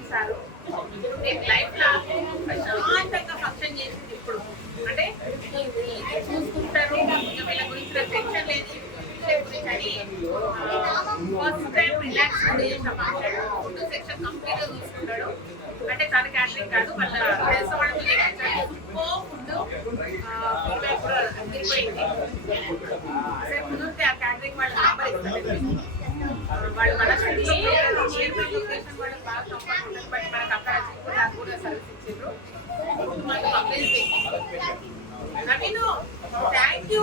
చేశారు. నేను లైఫ్ లో ప్రశాంతంగా ఫంక్షన్ చేసింది ఇప్పుడు. అంటే చూసుకుంటారు, వీళ్ళ గురించి టెన్షన్ లేదు విషయం గురించి అని ఫస్ట్ టైం రిలాక్స్ చేసిన ఫంక్షన్. ఫుడ్ సెక్షన్ కంప్లీట్ గా చూసుకుంటాడు. అంటే తన క్యాటరింగ్ కాదు, వాళ్ళ తెలిసిన వాళ్ళకి ఫుడ్ ఫీడ్బ్యాక్ కూడా అదిరిపోయింది. సరే కుదిరితే ఆ క్యాటరింగ్ వాళ్ళ నెంబర్ ఇస్తారు. వాళ్ళు మన చైర్మన్ లొకేషన్ వాళ్ళకి బాగా కంఫర్ట్ ఉంటుంది. బట్ మనకు అక్కడ చిక్కు నాకు కూడా సర్వీస్ ఇచ్చారు. మనకు amazing. Naveen thank you.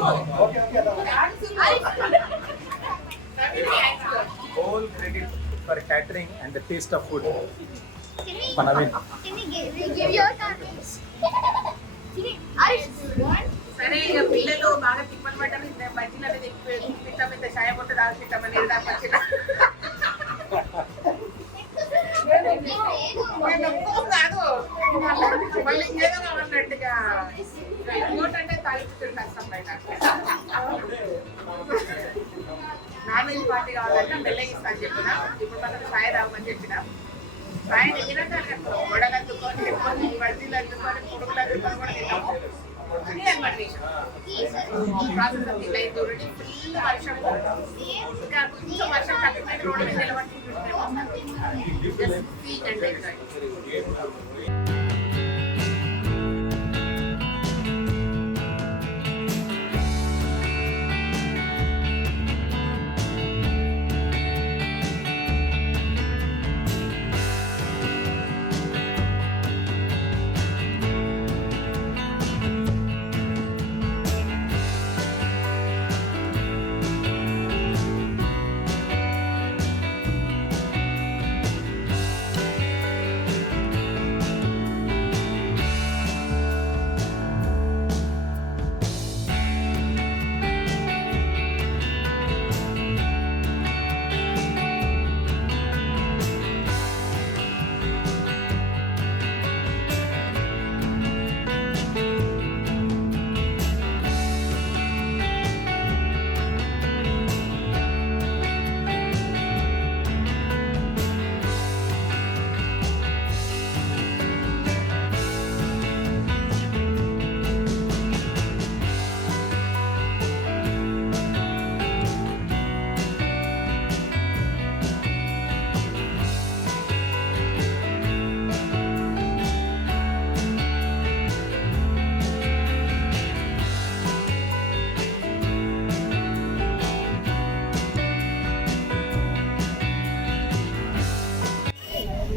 Whole credit for catering and the taste of food. Naveen. Can you give your comments? సరే ఇక పిల్లలు బాగా తిప్పలు పడ్డారు. బజ్జీలు అనేది తింటాం, ఇంత చాయ కొట్టు తాగుతామని దాకా వచ్చిన కాదు మళ్ళీ ఇంకేదో కావాలన్నట్టుగా అంటే తాగిపోతుంది కష్టం బయట. నాన్ వెజ్ పార్టీ కావాలంటే మెల్లగా ఇస్తాను చెప్పిన. ఇప్పుడు మనం చాయ్ తాగమని చెప్పిన. చాయ్ తినట్టు గొడవలు అందుకొని బజ్జీలు అందుకొని పురుగులు అందుకొని కూడా తిన్నాము. ప్రాసెస్ అంతా ఇలా అయితే ఫుల్ వర్షం, ఇంకా కొంచెం వర్షం తగ్గిపోయిన రోడ్డు మీద నిలబడుతుంటాము. Just speak and enjoy.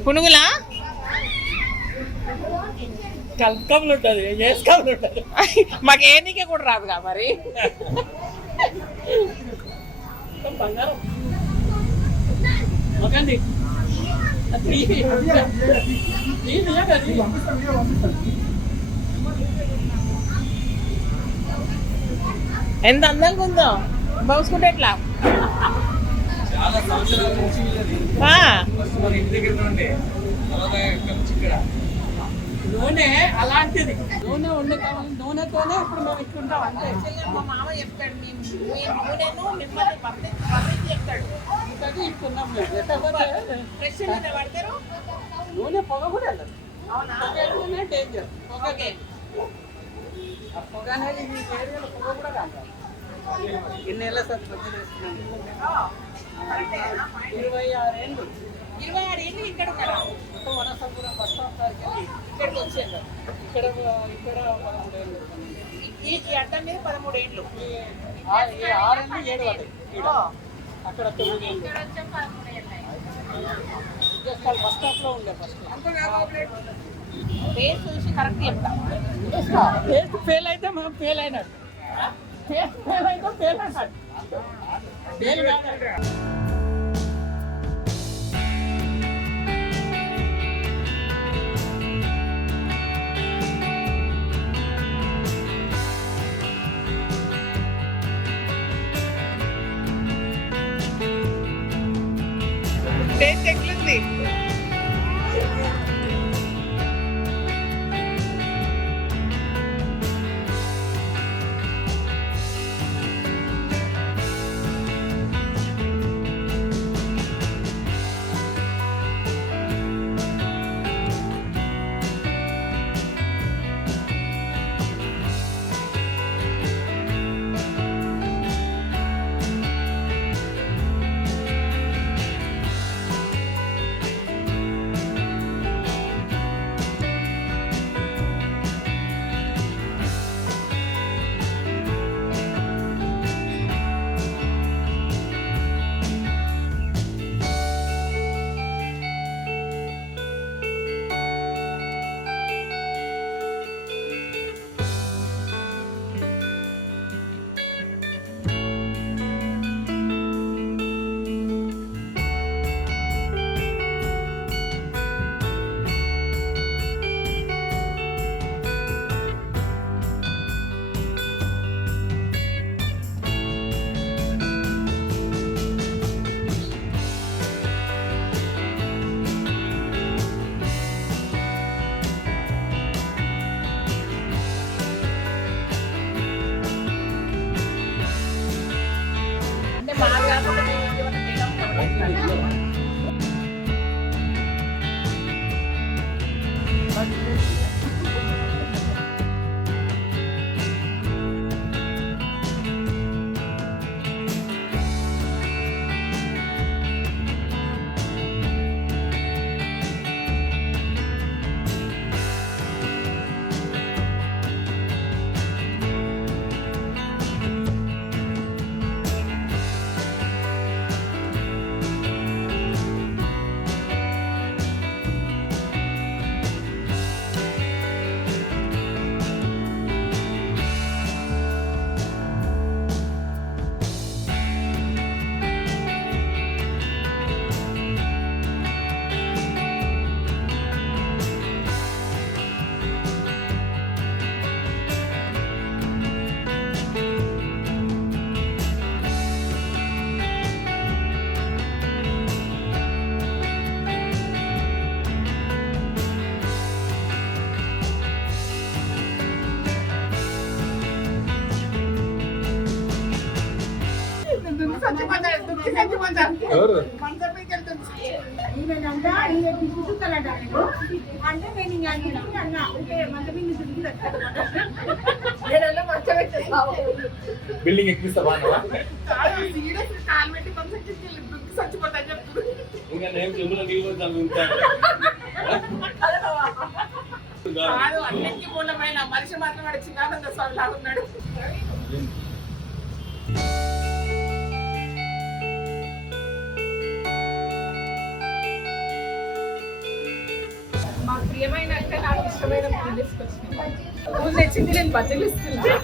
పునుగులా కలుపుకములు ఉంటుంది, చేసుకోవాలి ఉంటుంది. మాకు ఏనికే కూడా రాదుగా మరి. బంగారం ఓకేండి. ఎంత అందంగా ఉందో బాగుంటే ఎట్లా. చాలా సంవత్సరాల నుంచి మన ఇంటి దగ్గర నుండి నూనె అలాంటిది. నూనె ఉండే కావాలి, నూనెతోనే ఇప్పుడు మేము ఇట్లుంటాం అంతే. మా మామ చెప్తాడు, నూనెను మిమ్మల్ని పంపించి చెప్తాడు. ఇంతకీ ఇట్టున్నాం మేము. లేకపోతే ఫ్రెష్ నూనె పడతారు. నూనె పొగ కూడా వెళ్ళదు. అవునా? పొగ డేంజర్. పొగకే ఆ పొగ అనేది మీ ఏరియాలో పొగ కూడా కాదు. ఎన్నేళ్ళ సార్ పొద్దు వేస్తున్నాను. 26 ఏళ్ళు. 26 ఏళ్ళు ఇక్కడ ఉన్నారా? మొత్తం వనసపురం బస్ స్టాప్ దగ్గరికి వెళ్ళి ఇక్కడికి వచ్చాను. ఇక్కడ 13 ఏళ్ళు. ఈ అడ్డం మీద 13 ఏళ్ళు. 6 ఏళ్ళు 7 పడ్డాయి. అక్కడ 9 ఏళ్ళు. బస్ స్టాప్ లో ఉండే ఫస్ట్. పేరు చూసి కరెక్ట్ చెప్తా. టేస్ట్ ఫెయిల్ అయితే మనం ఫెయిల్ అయినట్టు. టేస్ట్ ఫెయిల్ అయితే ఫెయిల్ అయినట్టు. ఫెయిల్ కాదు. టేస్ట్ ఎట్లుంది? ఎవరు మంచం మీదకి వెళ్తుంది ఈయనంతా ఈ చుట్టుకలట అంటే నేను ఇంకా అన్నా అంటే మంచం మీద తిరిగి నేనెல்லாம் మంచం పెట్టేస్తావు బిల్డింగ్ ఎక్కిస్తా బాగా సీరియస్ కాలు పెట్టి మంచం తీసుకెళ్ళి దుక్కి చచ్చిపోతా చెప్తున్నారు ఇంకా నేను చెవులో నీళ్ళు వచ్చాను కాదు అన్నింటికి మూలమైన మనిషి మాత్రం వాడు చిన్నానంద స్వామి లాగా ఉన్నాడు మా ప్రియమైన అంటే నాకు ఇష్టమైన పూజ తీసుకొచ్చింది పూజ తెచ్చింది నేను బజ్జలు ఇస్తున్నా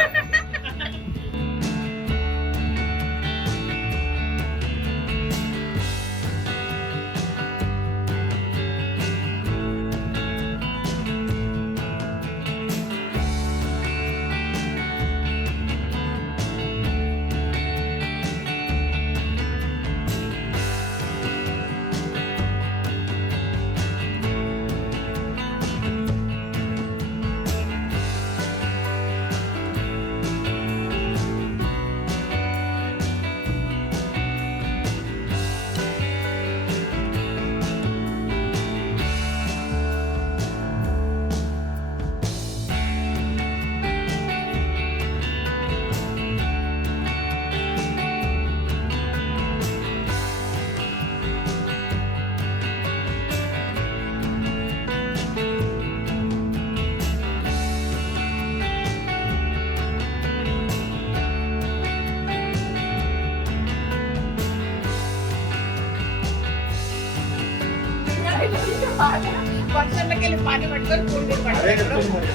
వర్షంలోకి వెళ్ళి పానీ పట్టుకొని పూలు పట్టుకొని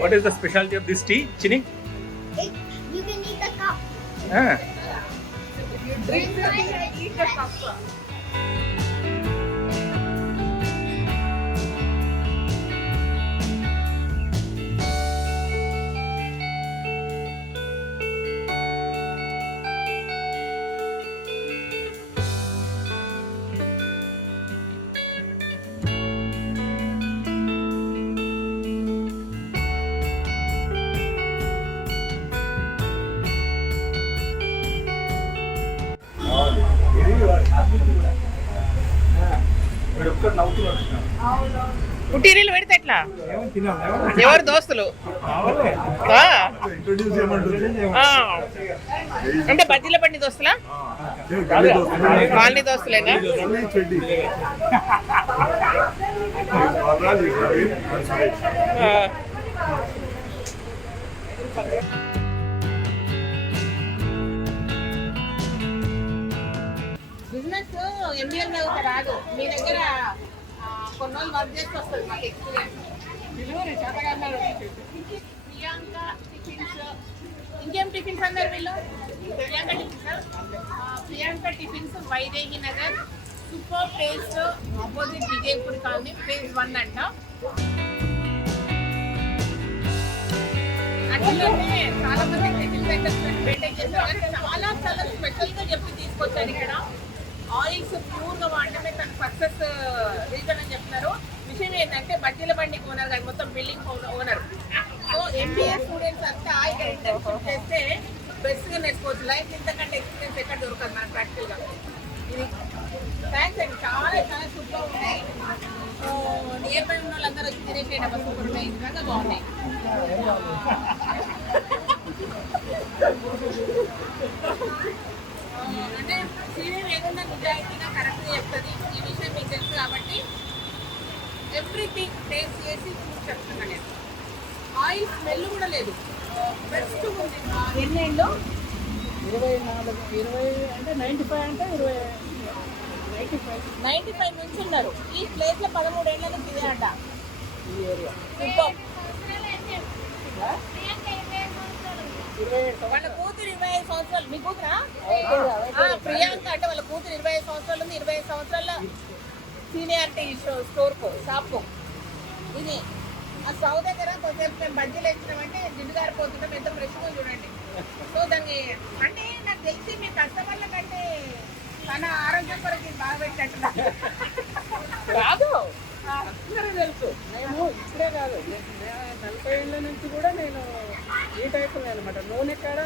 What is the specialty of this tea, Chini? You can eat the cup. drink the tea and eat the cup. పుట్టిరీలు పెడితే ఎట్లా ఎవరు దోస్తులు అంటే బజ్జీల బండి దోస్తులా కాలనీ దోస్తులేనా బిజినెస్ ఎంబీఎల్ చదివితే రాదు మీ దగ్గర కొన్ని రోజులు వర్క్ చేసి వస్తుంది మాకు ఎక్స్పీరియన్స్ ప్రియాంక టిఫిన్స్ ఇంకేం టిఫిన్స్ అన్నారు వీళ్ళు Priyanka tiffins Vaidehi Nagar super taste opposite Vijayapur colony phase 1 అంట యాక్చువల్లీ చాలా మంది టిఫిన్ సెంటర్స్ మెయింటైన్ చేస్తారు చాలా చాలా స్పెషల్గా చెప్పి తీసుకొచ్చారు ఇక్కడ ఆయిల్స్ ప్యూర్గా వాడటమే తన సక్సెస్ రీజన్ అని చెప్తున్నారు విషయం ఏంటంటే బజ్జీల బండి ఓనర్ కానీ మొత్తం building owner so MBA students అంతా ఇక్కడ ఇంటర్న్షిప్ చేస్తే బెస్ట్గా నేర్చుకోవచ్చు లైఫ్ ఇంతకంటే ఎక్స్పీరియన్స్ ఎక్కడ దొరకదు మనకు ప్రాక్టికల్గా ఇది థ్యాంక్స్ అండి చాలా చాలా సూపర్ ఉన్నాయి సో నియర్ బై ఉన్న వాళ్ళందరూ వచ్చి తినేసేయండి సూపర్ ఉన్నాయి నిజంగా బాగున్నాయి అంటే సీనియర్ ఏదన్నా నిజాయితీగా కరెక్ట్గా చెప్తుంది ఈ విషయం మీకు తెలుసు కాబట్టి ఎవ్రీథింగ్ టేస్ట్ చేసి చూసి చెప్తున్నాను నేను ఆయిల్ స్మెల్ కూడా లేదు బెస్ట్ ఉంది ఎన్ని ఏళ్ళు 20 అంటే 95 అంటే 95 నుంచి ఉన్నారు ఈ ప్లేస్ లో 13 ఏళ్ళ నుంచి ఇదే అంట ఈ ఏరియా వాళ్ళ కూతురు 25 సంవత్సరాలు మీ కూతురా ప్రియాంక అంటే వాళ్ళ కూతురు 25 సంవత్సరాలు ఉంది 25 సంవత్సరాల సీనియారిటీ స్టోర్ షాప్ ఇది ఆ స్టవ్ దగ్గర కొంచెం మేము బజ్జీలు వేసినామంటే జిడ్డు గారిపోతున్నాం ఎంత ఫ్రెష్గా చూడండి సో దాన్ని అంటే నాకు తెలిసి మీ కస్టమర్ల కంటే మన ఆరోగ్యం కొరకు బాగా పెట్టినట్టున్నా. కాదు అందరూ తెలుసు. నేను ఇప్పుడే కాదు, నేను 40 ఏళ్ళ నుంచి కూడా నేను ఈ టైప్ అనమాట. నూనె కాడ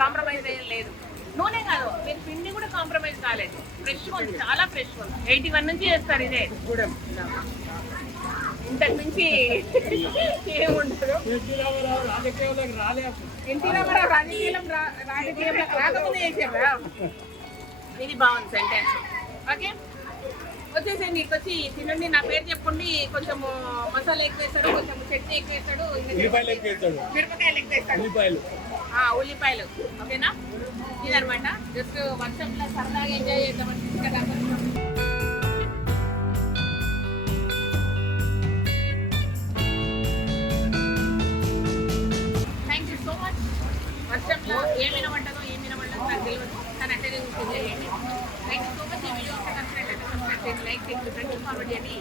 కాంప్రమైజ్ ఏం లేదు. నూనె కాదు, మీరు పిండి కూడా కాంప్రమైజ్ కాలేదు. ఫ్రెష్ ఉంది, చాలా ఫ్రెష్ ఉంది. 81 నుంచి చేస్తారు ఇదే. కూడా ఇంతకు మించి ఏముండదు. రాజకీయాలకు రాలే అప్పుడు. ఎన్టీ రామారావు రాజకీయంలో రాకముందే చేసారా? ఇది బాగుంది సెంటెన్స్. ఓకే, వచ్చేసండి. ఇక్కడికి వచ్చి తినండి, నా పేరు చెప్పండి. కొంచెము మసాలా ఎక్కువ వేస్తాడు, కొంచెం చట్నీ ఎక్కువ వేస్తాడు, ఉల్లిపాయలు ఎక్కువ వేస్తాడు. మిరపకాయలు ఎక్కువ వేస్తాడు, ఉల్లిపాయలు. ఓకేనా? ఇదనమాట. జస్ట్ వర్షంలో సరదాగా ఎంజాయ్ చేద్దామని తీసుకెళ్ళాము. Thank you so much. వర్షంలో ఏమైనా వంటదో నాకు తెలియదు, కానీ అట్లనే చేయండి. Thank you so much. ఈ వీడియో నచ్చినట్లయితే లైక్ చేయండి, ఫ్రెండ్స్ ఫార్వర్డ్ చేయండి.